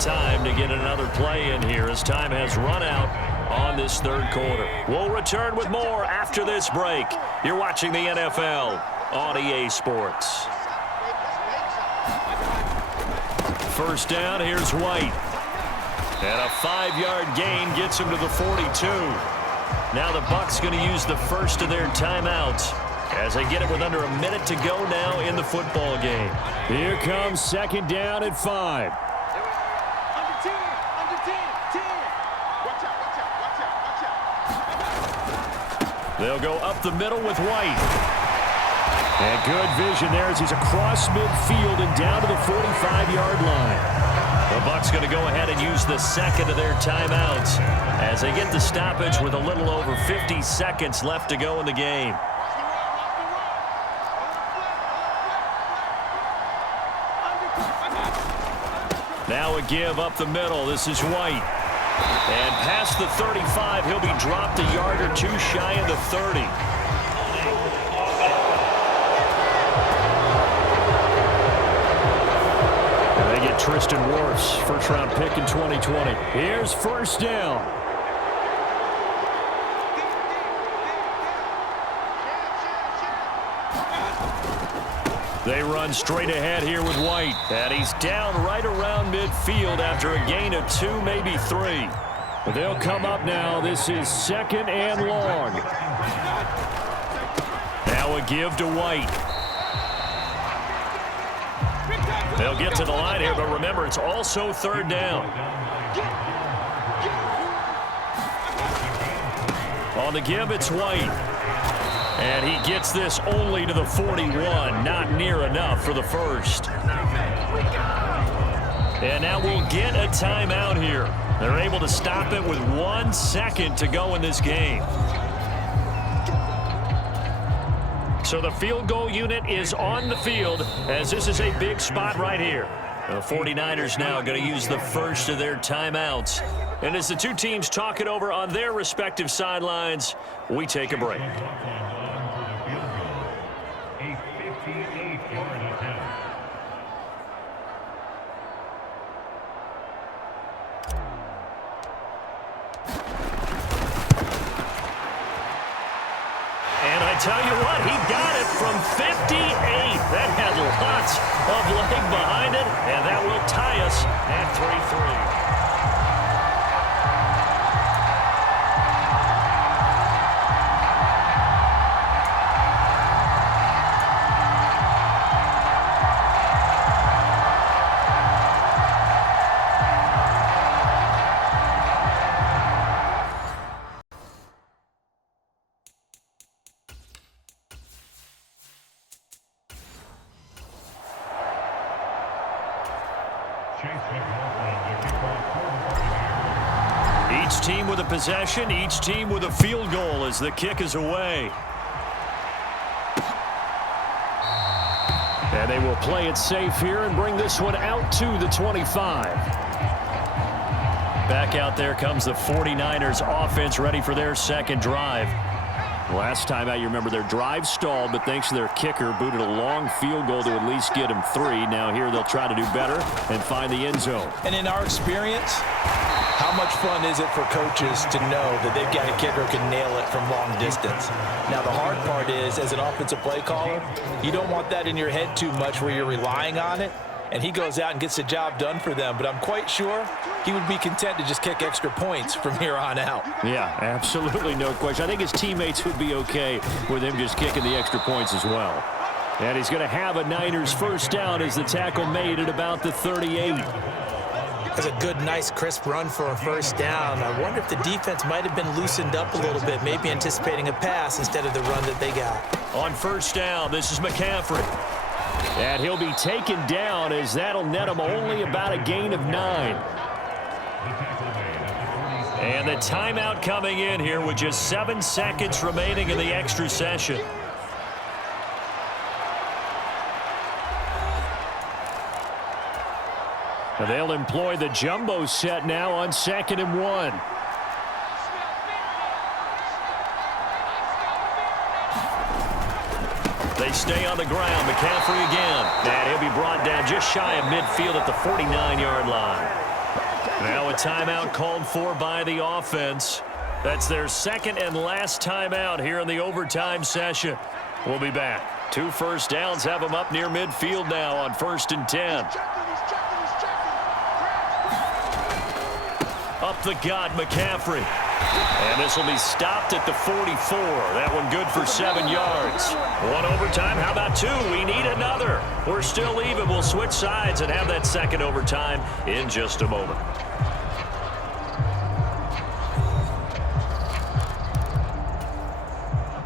time to get another play in here as time has run out on this third quarter. We'll return with more after this break. You're watching the NFL on EA Sports. First down, here's White. And a 5-yard gain gets him to the 42. Now the Bucs going to use the first of their timeouts as they get it with under a minute to go now in the football game. Here comes second down at 5. They'll go up the middle with White. And good vision there as he's across midfield and down to the 45-yard line. The Bucs going to go ahead and use the second of their timeouts as they get the stoppage with a little over 50 seconds left to go in the game. Now a give up the middle. This is White. And past the 35, he'll be dropped a yard or two shy of the 30. And they get Tristan Wirfs, first-round pick in 2020. Here's first down. They run straight ahead here with White. And he's down right around midfield after a gain of 2, maybe 3. But they'll come up now. This is second and long. Now a give to White. They'll get to the line here, but remember, it's also third down. On the give, it's White. And he gets this only to the 41, not near enough for the first. And now we'll get a timeout here. They're able to stop it with 1 second to go in this game. So the field goal unit is on the field as this is a big spot right here. The 49ers now going to use the first of their timeouts. And as the two teams talk it over on their respective sidelines, we take a break. Tell you what, he got it from 58. That had lots of leg behind it, and that will tie us at 3-3. Each team with a possession, each team with a field goal as the kick is away. And they will play it safe here and bring this one out to the 25. Back out there comes the 49ers offense ready for their second drive. Last time out, you remember their drive stalled, but thanks to their kicker, booted a long field goal to at least get him 3. Now here they'll try to do better and find the end zone. And in our experience, how much fun is it for coaches to know that they've got a kicker who can nail it from long distance? Now the hard part is, as an offensive play caller, you don't want that in your head too much where you're relying on it. And he goes out and gets the job done for them. But I'm quite sure he would be content to just kick extra points from here on out. Yeah, absolutely no question. I think his teammates would be okay with him just kicking the extra points as well. And he's going to have a Niners first down as the tackle made at about the 38. That's a good, nice, crisp run for a first down. I wonder if the defense might have been loosened up a little bit, maybe anticipating a pass instead of the run that they got. On first down, this is McCaffrey. And he'll be taken down as that'll net him only about a gain of 9. And the timeout coming in here with just 7 seconds remaining in the extra session. And they'll employ the jumbo set now on 2nd and 1. They stay on the ground. McCaffrey again. And he'll be brought down just shy of midfield at the 49-yard line. Now a timeout called for by the offense. That's their second and last timeout here in the overtime session. We'll be back. 2 first downs have them up near midfield now on 1st and 10. Up the gut, McCaffrey. And this will be stopped at the 44. That one good for 7 yards. 1 overtime. How about 2? We need another. We're still even. We'll switch sides and have that second overtime in just a moment.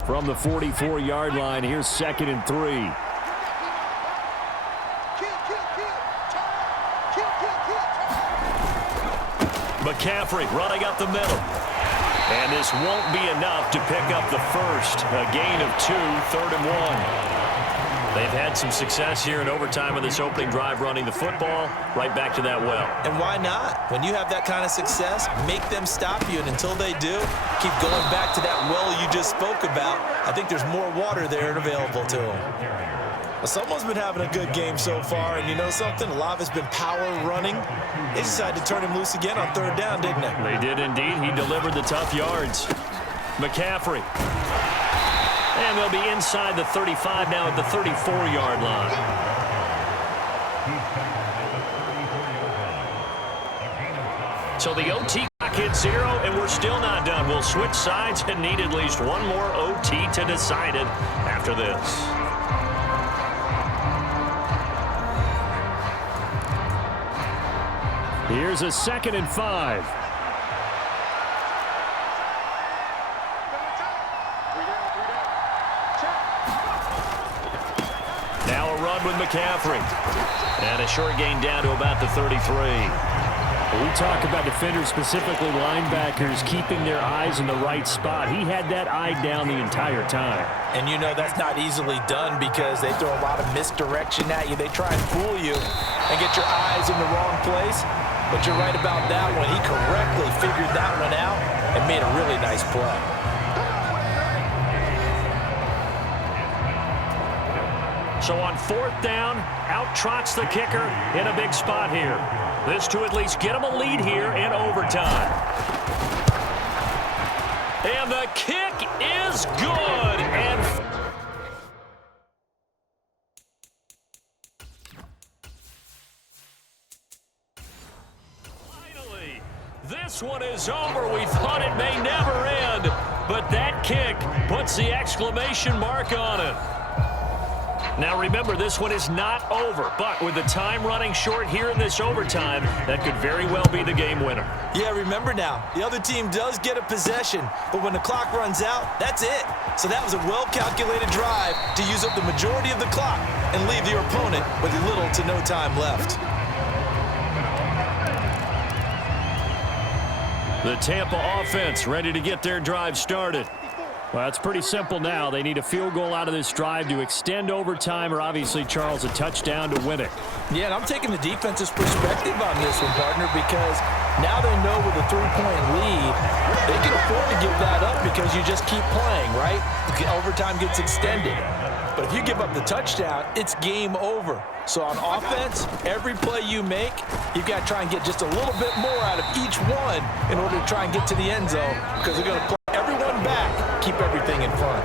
From the 44-yard line, here's 2nd and 3. McCaffrey running up the middle. And this won't be enough to pick up the first. A gain of 2, 3rd and 1. They've had some success here in overtime on this opening drive running the football. Right back to that well. And why not? When you have that kind of success, make them stop you. And until they do, keep going back to that well you just spoke about. I think there's more water there and available to them. Well, someone's been having a good game so far. And you know something? A lot of it's been power running. They decided to turn him loose again on 3rd down, didn't they? They did indeed. He delivered the tough yards. McCaffrey. And they'll be inside the 35 now at the 34-yard line. So the OT clock hits 0, and we're still not done. We'll switch sides and need at least one more OT to decide it after this. Here's a 2nd and 5. Now a run with McCaffrey. And a short gain down to about the 33. We talk about defenders, specifically linebackers, keeping their eyes in the right spot. He had that eye down the entire time. And you know that's not easily done because they throw a lot of misdirection at you. They try and fool you and get your eyes in the wrong place. But you're right about that one. He correctly figured that one out and made a really nice play. So on 4th down, out trots the kicker in a big spot here. This to at least get him a lead here in overtime. And the kick is good. And finally, this one is over. We thought it may never end, but that kick puts the exclamation mark on it. Now remember, this one is not over, but with the time running short here in this overtime, that could very well be the game winner. Yeah, remember now, the other team does get a possession, but when the clock runs out, that's it. So that was a well-calculated drive to use up the majority of the clock and leave your opponent with little to no time left. The Tampa offense ready to get their drive started. Well, it's pretty simple now. They need a field goal out of this drive to extend overtime or obviously, Charles, a touchdown to win it. Yeah, and I'm taking the defense's perspective on this one, partner, because now they know with a 3-point lead, they can afford to give that up because you just keep playing, right? Overtime gets extended. But if you give up the touchdown, it's game over. So on offense, every play you make, you've got to try and get just a little bit more out of each one in order to try and get to the end zone because they're going to play everyone back, keep everything in front.